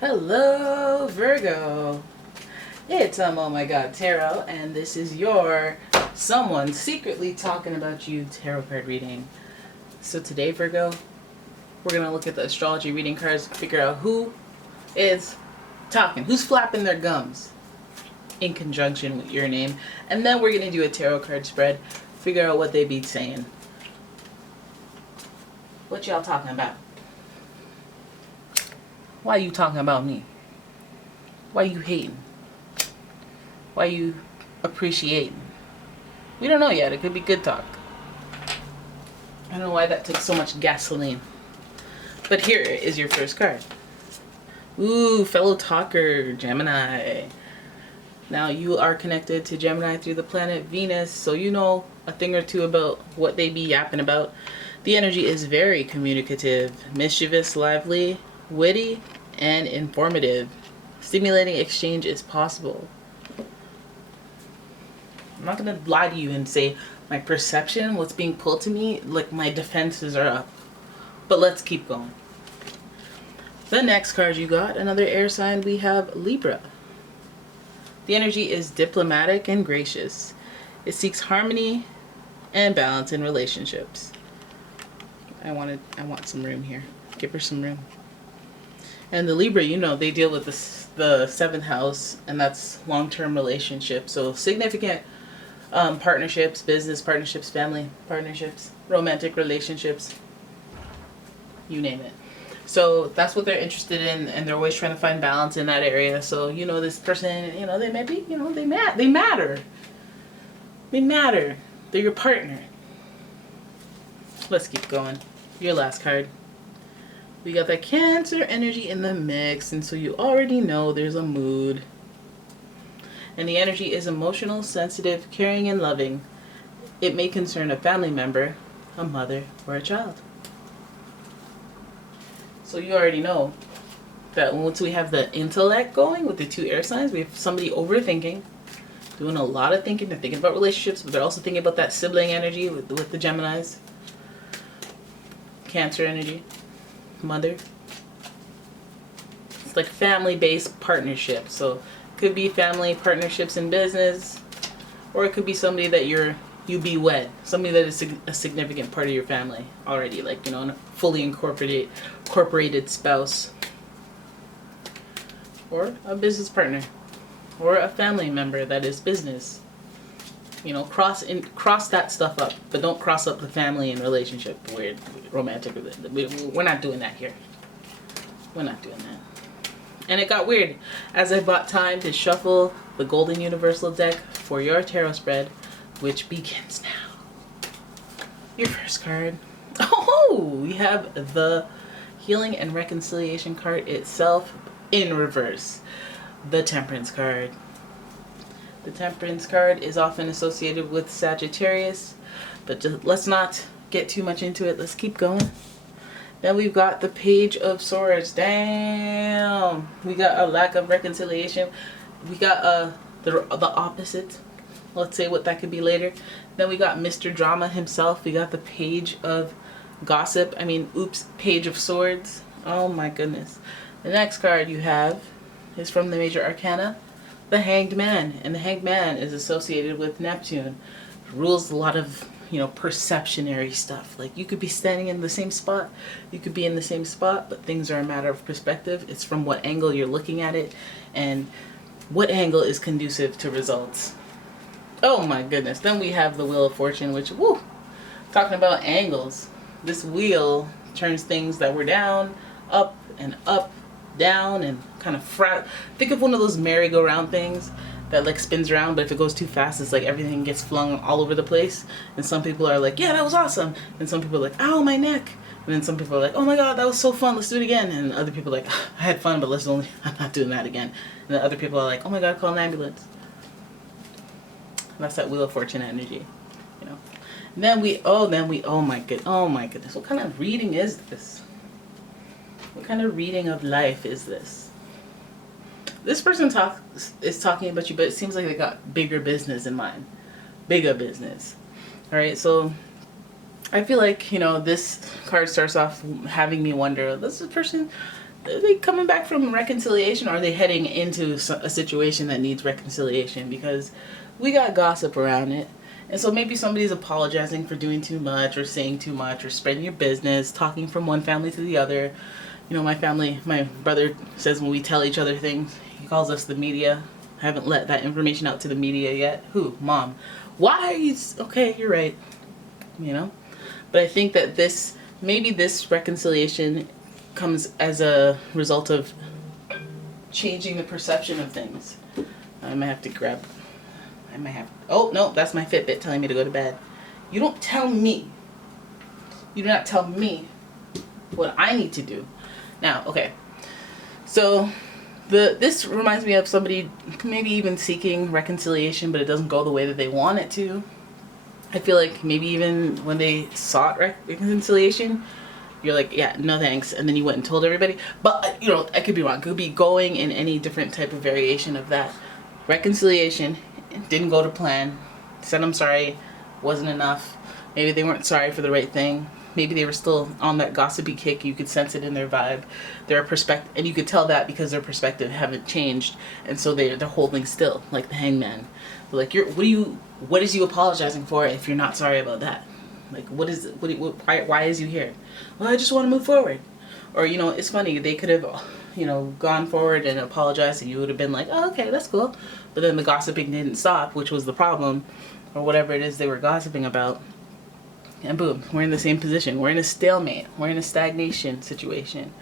Hello, Virgo. It's Oh My God Tarot, and this is your someone secretly talking about you tarot card reading. So today, Virgo, we're going to look at the astrology reading cards, figure out who is talking, who's flapping their gums in conjunction with your name, and then we're going to do a tarot card spread, figure out what they be saying. What y'all talking about? Why you talking about me? Why you hating? Why you appreciating? We don't know yet. It could be good talk. I don't know why that took so much gasoline. But here is your first card. Ooh, fellow talker, Gemini. Now you are connected to Gemini through the planet Venus, so you know a thing or two about what they be yapping about. The energy is very communicative, mischievous, lively, witty, and informative. Stimulating exchange is possible. I'm not going to lie to you and say my perception, what's being pulled to me, like my defenses are up. But let's keep going. The next card you got, another air sign, we have Libra. The energy is diplomatic and gracious. It seeks harmony and balance in relationships. I want some room here. Give her some room. And the Libra, you know, they deal with the seventh house, and that's long-term relationships. So significant partnerships, business partnerships, family partnerships, romantic relationships, you name it. So that's what they're interested in, and they're always trying to find balance in that area. So, you know, this person, you know, they may be, you know, they matter. They matter. They're your partner. Let's keep going. Your last card. We got that Cancer energy in the mix, and so you already know there's a mood. And the energy is emotional, sensitive, caring, and loving. It may concern a family member, a mother, or a child. So you already know that once we have the intellect going with the two air signs, we have somebody overthinking, doing a lot of thinking. They're thinking about relationships, but they're also thinking about that sibling energy with the Geminis. Cancer energy, mother. It's like family-based partnerships. So it could be family partnerships in business, or it could be somebody that you be wed, somebody that is a significant part of your family already, like, you know, a fully incorporated spouse, or a business partner, or a family member that is business. You know, cross that stuff up, but don't cross up the family and relationship, weird, romantic. We're not doing that here. We're not doing that. And it got weird as I bought time to shuffle the Golden Universal deck for your tarot spread, which begins now. Your first card. Oh, we have the Healing and Reconciliation card itself in reverse. The Temperance card. The Temperance card is often associated with Sagittarius, but let's not get too much into it. Let's keep going. Then we've got the Page of Swords. Damn. We got a lack of reconciliation. We got the opposite. Let's say what that could be later. Then we got Mr. Drama himself. We got the Page of Gossip. Page of Swords. Oh my goodness. The next card you have is from the Major Arcana, the Hanged Man. And the Hanged Man is associated with Neptune. Rules a lot of, you know, perceptionary stuff. Like, you could be standing in the same spot, you could be in the same spot, but things are a matter of perspective. It's from what angle you're looking at it, and what angle is conducive to results. Oh my goodness. Then we have the Wheel of Fortune, which, woo, talking about angles. This wheel turns things that were down, up, down, and kind of think of one of those merry-go-round things that like spins around, but if it goes too fast, it's like everything gets flung all over the place. And some people are like, yeah, that was awesome. And some people are like, ow, my neck. And then some people are like, oh my god, that was so fun, let's do it again. And other people are like, I had fun, but I'm not doing that again. And then other people are like, oh my god, call an ambulance. And that's that Wheel of Fortune energy, you know. And oh my goodness, what kind of reading is this? What kind of reading of life is this? This person is talking about you, but it seems like they got bigger business in mind. Bigger business. Alright, so I feel like, you know, this card starts off having me wonder, does this person are they coming back from reconciliation, or are they heading into a situation that needs reconciliation? Because we got gossip around it. And so maybe somebody's apologizing for doing too much or saying too much or spreading your business, talking from one family to the other. You know, my family, my brother says when we tell each other things, he calls us the media. I haven't let that information out to the media yet. Who? Mom. Why are you... Okay, you're right. You know? But I think that maybe this reconciliation comes as a result of changing the perception of things. I might have to grab... Oh, no, that's my Fitbit telling me to go to bed. You don't tell me. You do not tell me what I need to do. Now, okay. So, this reminds me of somebody maybe even seeking reconciliation, but it doesn't go the way that they want it to. I feel like maybe even when they sought reconciliation, you're like, yeah, no thanks. And then you went and told everybody. But, you know, I could be wrong. It could be going in any different type of variation of that. Reconciliation didn't go to plan. Said I'm sorry, wasn't enough. Maybe they weren't sorry for the right thing. Maybe they were still on that gossipy kick. You could sense it in their vibe, their perspective, and you could tell that because their perspective haven't changed, and so they're holding still, like the hangman. Like, what is you apologizing for if you're not sorry about that? Like, why is you here? Well, I just want to move forward. Or, you know, it's funny, they could have, you know, gone forward and apologized, and you would have been like, oh, okay, that's cool. But then the gossiping didn't stop, which was the problem, or whatever it is they were gossiping about. And boom, we're in the same position. We're in a stalemate. We're in a stagnation situation.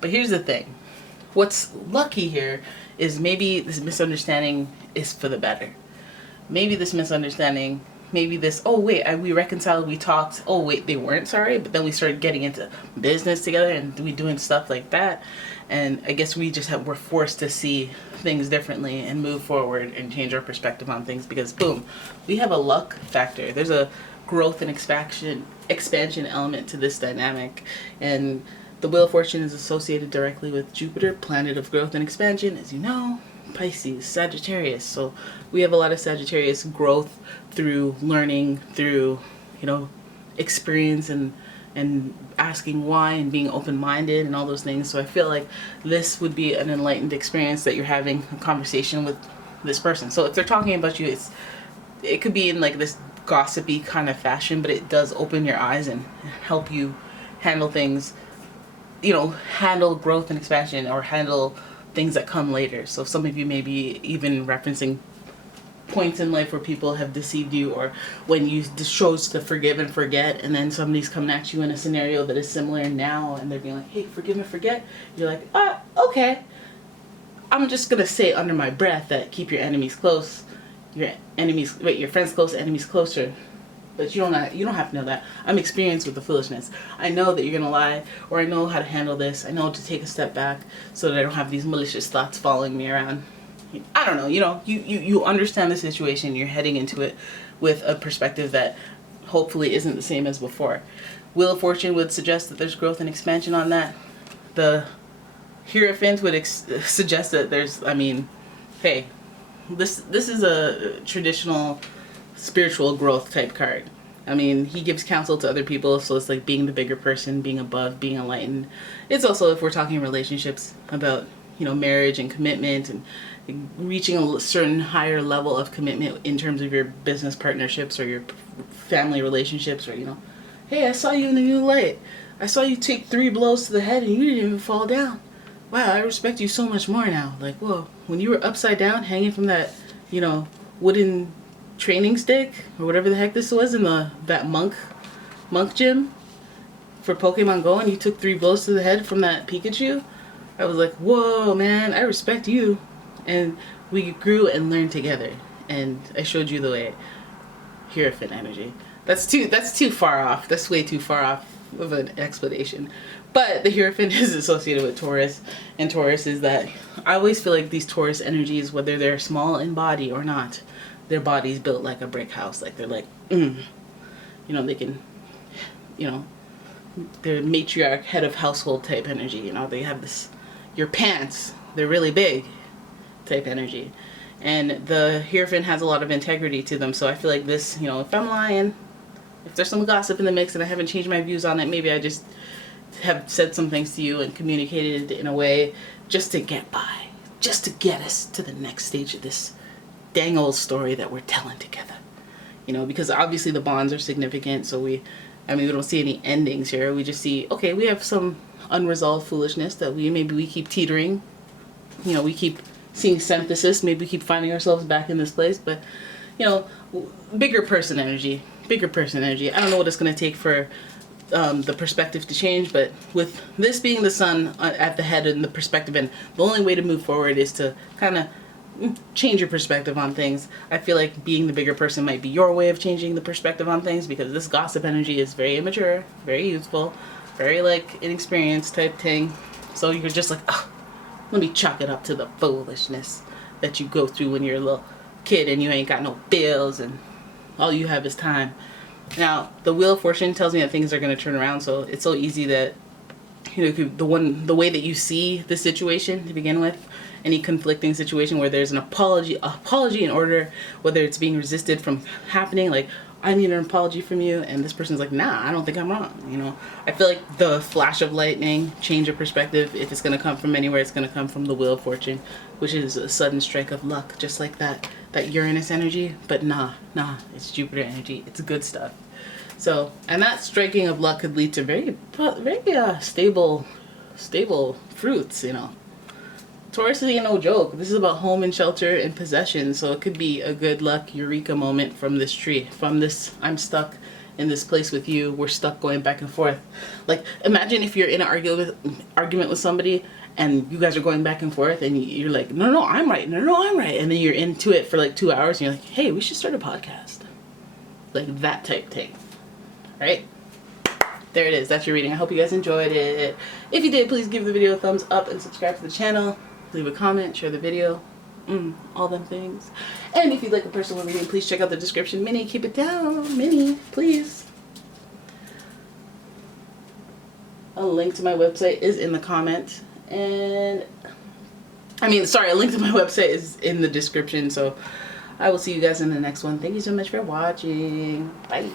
But here's the thing. What's lucky here is maybe this misunderstanding is for the better. Maybe this misunderstanding, oh wait, we reconciled, we talked, oh wait, they weren't sorry, but then we started getting into business together and we doing stuff like that. And I guess we just we're forced to see things differently and move forward and change our perspective on things because boom, we have a luck factor. There's a growth and expansion element to this dynamic. And the Wheel of Fortune is associated directly with Jupiter, planet of growth and expansion, as you know. Pisces, Sagittarius. So we have a lot of Sagittarius growth through learning, through, you know, experience and asking why and being open-minded and all those things. So I feel like this would be an enlightened experience that you're having a conversation with this person. So if they're talking about you, it could be in like this gossipy kind of fashion, but it does open your eyes and help you handle things, you know, handle growth and expansion or handle things that come later. So some of you may be even referencing points in life where people have deceived you, or when you chose to forgive and forget, and then somebody's coming at you in a scenario that is similar now, and they're being like, hey, forgive and forget. You're like, okay. I'm just gonna say under my breath that keep your enemies close, your friends close, enemies closer. But you don't have to know that. I'm experienced with the foolishness. I know that you're gonna lie, or I know how to handle this. I know to take a step back so that I don't have these malicious thoughts following me around. I don't know, you know, you understand the situation. You're heading into it with a perspective that hopefully isn't the same as before. Wheel of Fortune would suggest that there's growth and expansion on that. The Hierophant would suggest that there's, I mean, hey, this is a traditional spiritual growth type card. I mean, he gives counsel to other people, so it's like being the bigger person, being above, being enlightened. It's also, if we're talking relationships, about, you know, marriage and commitment and reaching a certain higher level of commitment in terms of your business partnerships or your family relationships, or, you know, hey, I saw you in a new light. I saw you take 3 blows to the head and you didn't even fall down. Wow, I respect you so much more now. Like, whoa, when you were upside down hanging from that, you know, wooden training stick or whatever the heck this was in that monk gym for Pokemon Go, and you took 3 blows to the head from that Pikachu, I was like, whoa, man, I respect you. And we grew and learned together, and I showed you the way. Hierophant energy. That's too far off. That's way too far off of an explanation. But the Hierophant is associated with Taurus, and Taurus is that I always feel like these Taurus energies, whether they're small in body or not, their body's built like a brick house. Like they're like, you know, they can, you know, they're matriarch, head of household type energy. You know, they have this, your pants, they're really big type energy. And the Hierophant has a lot of integrity to them. So I feel like this, you know, if I'm lying, if there's some gossip in the mix and I haven't changed my views on it, maybe I just have said some things to you and communicated in a way just to get by, just to get us to the next stage of this dang old story that we're telling together. You know, because obviously the bonds are significant, so we don't see any endings here. We just see, okay, we have some unresolved foolishness that maybe we keep teetering. You know, we keep seeing synthesis. Maybe we keep finding ourselves back in this place. But, you know, bigger person energy. I don't know what it's going to take for the perspective to change, but with this being the sun at the head and the perspective, and the only way to move forward is to kind of change your perspective on things. I feel like being the bigger person might be your way of changing the perspective on things, because this gossip energy is very immature, very youthful, very like inexperienced type thing. So you're just like, oh, let me chalk it up to the foolishness that you go through when you're a little kid and you ain't got no bills and all you have is time. Now, the Wheel of Fortune tells me that things are going to turn around, so it's so easy that, you know, the way that you see the situation to begin with, any conflicting situation where there's an apology in order, whether it's being resisted from happening, like, I need an apology from you, and this person's like, nah, I don't think I'm wrong, you know. I feel like the flash of lightning, change of perspective, if it's going to come from anywhere, it's going to come from the Wheel of Fortune, which is a sudden strike of luck, just like that Uranus energy. But nah, it's Jupiter energy. It's good stuff. So, and that striking of luck could lead to very stable fruits, you know. Taurus is no joke. This is about home and shelter and possession, so it could be a good luck eureka moment from this tree, from this I'm stuck in this place with you, we're stuck going back and forth. Like, imagine if you're in an argument with somebody and you guys are going back and forth and you're like, no, I'm right, no, I'm right, and then you're into it for like 2 hours and you're like, hey, we should start a podcast. Like that type thing, right? There it is. That's your reading. I hope you guys enjoyed it. If you did, please give the video a thumbs up and subscribe to the channel. Leave a comment, share the video, all them things. And if you'd like a personal reading, please check out the description. Minnie, keep it down. Minnie, please. A link to my website is in the comment. And, a link to my website is in the description. So I will see you guys in the next one. Thank you so much for watching. Bye.